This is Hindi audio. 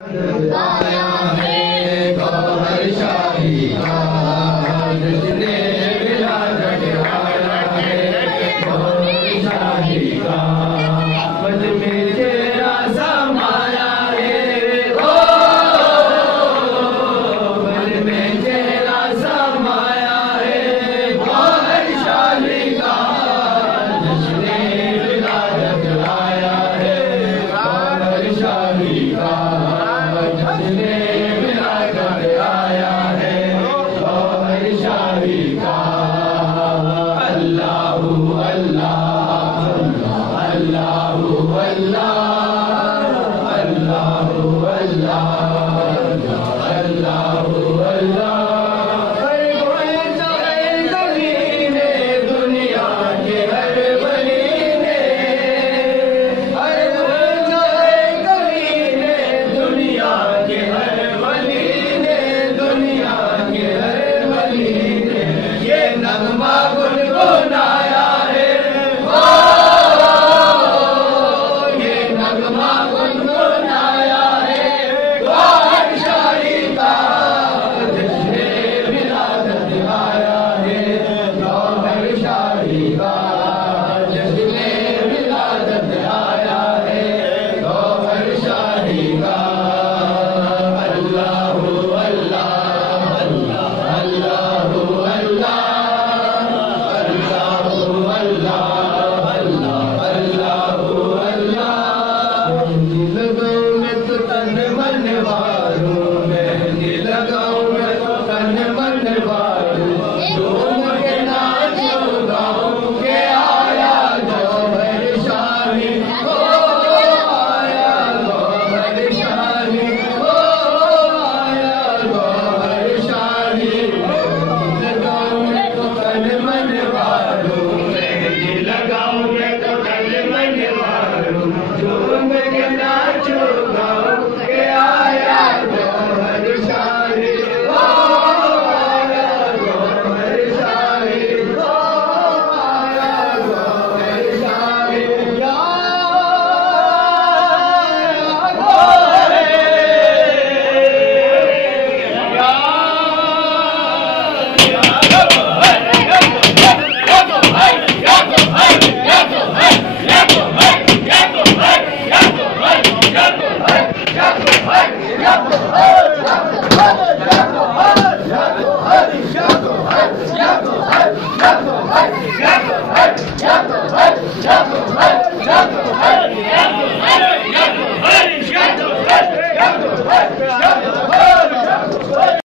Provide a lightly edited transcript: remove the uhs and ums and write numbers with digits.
आया है गौहर शाही का, जिसने विराजत आया है गौहर शाही का। मन में तेरा समाया है, ओ मन में तेरा समाया है गौहर शाही का, जिसने विराजत आया है गौहर शाही का। Hey!